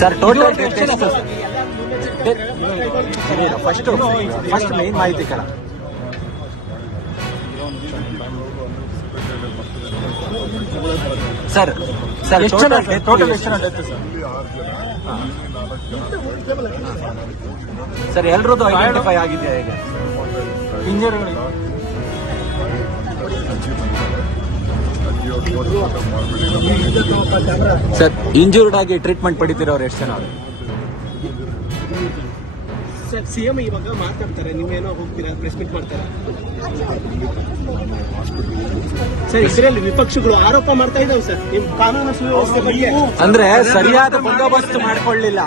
Sir total first main ಮಾಹಿತಿ ಕಣ sir. Sir total ಎಷ್ಟು ಜನ ಡೆತ್ ಸರ್? ಎಲ್ಲರದ್ದು ಐಡೆಂಟಿಫೈ ಆಗಿದೆಯಾ ಈಗ? ಇಂಜಿನಿಯರ್ಗಳು ಸರ್ ಇಂಜೂರ್ಡ್ ಆಗಿ ಟ್ರೀಟ್ಮೆಂಟ್ ಪಡಿತಿರೋರು ಎಷ್ಟು ಜನ? ಸರ್ ಸಿಎಂ ಇವಾಗ ಮಾತಾಡ್ತಾರೆ, ನೀವೇನೋ ಹೋಗ್ತೀರಾ, ಪ್ರೆಸ್ ಮೀಟ್ ಮಾಡ್ತಾರೆ ಸರ್. ಇದರಲ್ಲಿ ವಿಪಕ್ಷಗಳು ಆರೋಪ ಮಾಡ್ತಾ ಇದ್ದಾವೆ ಸರ್ ನಿಮ್ ಕಾನೂನು ಸುವ್ಯವಸ್ಥೆ ಬಗ್ಗೆ. ಅಂದ್ರೆ ಸರಿಯಾದ ಬಂದೋಬಸ್ತ್ ಮಾಡ್ಕೊಳ್ಳಿಲ್ಲ.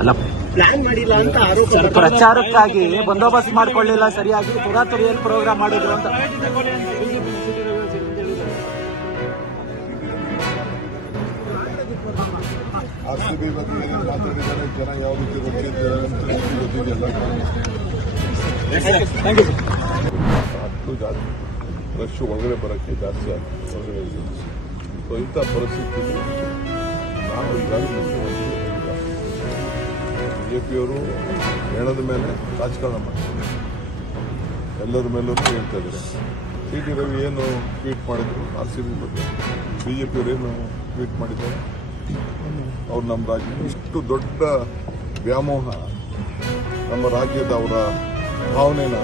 ಅಲ್ಲ ಪ್ಲಾನ್ ಮಾಡಿಲ್ಲ ಅಂತ ಆರೋಪ. ಪ್ರಚಾರಕ್ಕಾಗಿ ಬಂದೋಬಸ್ತ್ ಮಾಡ್ಕೊಳ್ಳಿಲ್ಲ ಸರಿಯಾಗಿ, ತುರಾತುರಿಯಲ್ಲಿ ಪ್ರೋಗ್ರಾಮ್ ಮಾಡಿದ್ರು ಅಂತ. RCB ಬಗ್ಗೆ ಏನೇನು ಮಾತಾಡಿದ್ದಾರೆ, ಜನ ಯಾವ ರೀತಿ ಗೊತ್ತಿದ್ದಾರೆ ಅಂತ ಗೊತ್ತಿದೆಯಲ್ಲ. 10 ಜಾಸ್ತಿ ರಶ್ ಒಳಗಡೆ ಬರೋಕ್ಕೆ ಜಾಸ್ತಿ ಆಗ್ತದೆ ಹೊರಗಡೆ. ಸೊ ಇಂಥ ಪರಿಸ್ಥಿತಿಯಲ್ಲಿ ನಾವು ಈಗಾಗಲೇ ಬಿಜೆಪಿಯವರು ಹೇಳದ ಮೇಲೆ ರಾಜಕಾರಣ ಮಾಡ್ತಾರೆ, ಎಲ್ಲರ ಮೇಲೂ ಹೇಳ್ತಾ ಇದ್ದಾರೆ. ಟಿ ಟಿ ರವಿ ಏನು ಟ್ವೀಟ್ ಮಾಡಿದ್ರು RCB ಬಗ್ಗೆ, ಬಿಜೆಪಿಯವರು ಏನು ಟ್ವೀಟ್ ಮಾಡಿದ್ದಾರೆ, ಅವ್ರು ನಮ್ಮ ರಾಜ್ಯ ಇಷ್ಟು ದೊಡ್ಡ ವ್ಯಾಮೋಹ ನಮ್ಮ ರಾಜ್ಯದ ಅವರ ಭಾವನೆನ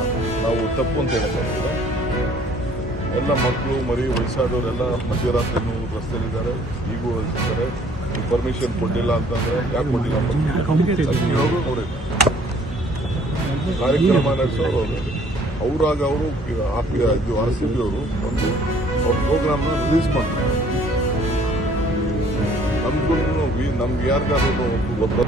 ನಾವು ತಪ್ಪು ಅಂತ ಹೇಳಕ್ಕಾಗ್ತದೆ. ಎಲ್ಲ ಮಕ್ಕಳು ಮರಿ ವಯಸ್ಸಾದವರೆಲ್ಲ ಮಧ್ಯರಾತ್ರಿನೂ ರಸ್ತೆಯಲ್ಲಿದ್ದಾರೆ, ಈಗೂ ಇದ್ದಾರೆ. ಪರ್ಮಿಷನ್ ಕೊಟ್ಟಿಲ್ಲ ಅಂತಂದ್ರೆ ಯಾಕೆ ಕೊಟ್ಟಿಲ್ಲ ಹೇಳೋರು ಅವರೇ, ಕಾರ್ಯಕ್ರಮ ನಡೆಸೋರು ಅವರು. ಅವರಾಗ ಅವರು RCB ಅವರು ಒಂದು ಅವ್ರ ಪ್ರೋಗ್ರಾಮ್ನ ರಿಲೀಸ್ ಮಾಡ್ತಾರೆ. ನಮ್ಗೆ ಯಾರಿಗಾದ್ರು